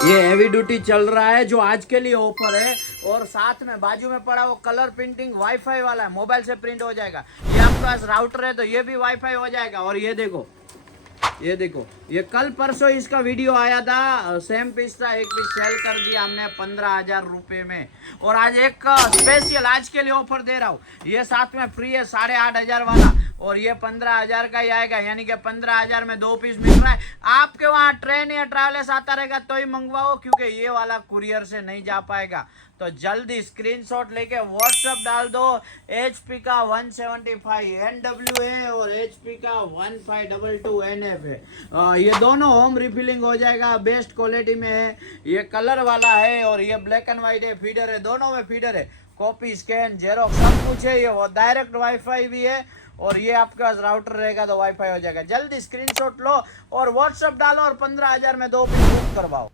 ये heavy duty चल रहा है जो आज के लिए ऑफर है। और साथ में बाजू में पड़ा वो कलर प्रिंटिंग वाईफाई वाला है, मोबाइल से प्रिंट हो जाएगा। ये आपके पास राउटर है तो ये भी वाईफाई हो जाएगा। और ये देखो, ये देखो, ये कल परसों इसका वीडियो आया था, सेम पीस था, एक पीस सेल कर दिया हमने 15,000 रुपये में। और आज एक स्पेशल आज के लिए ऑफर दे रहा हूँ, ये साथ में फ्री है 8,500 वाला। और ये 15,000 का ही आएगा, यानी कि 15,000 में 2 पीस मिल रहा है। आपके वहाँ ट्रेन या ट्रैवलर्स आता रहेगा तो ही मंगवाओ, क्योंकि ये वाला कुरियर से नहीं जा पाएगा। तो जल्दी स्क्रीनशॉट लेके व्हाट्सएप डाल दो। HP का 175 NWA और HP का 1522 NF है। ये दोनों होम रिफिलिंग हो जाएगा, बेस्ट क्वालिटी में है। ये कलर वाला है और ये ब्लैक एंड व्हाइट है, फीडर है, दोनों में फीडर है। कॉपी, स्कैन, जेरोक्स सब कुछ है। ये डायरेक्ट वाईफाई भी है। और ये आपके पास राउटर रहेगा तो वाईफाई हो जाएगा। जल्दी स्क्रीनशॉट लो और व्हाट्सएप डालो और 15,000 में 2 पीस बुक करवाओ।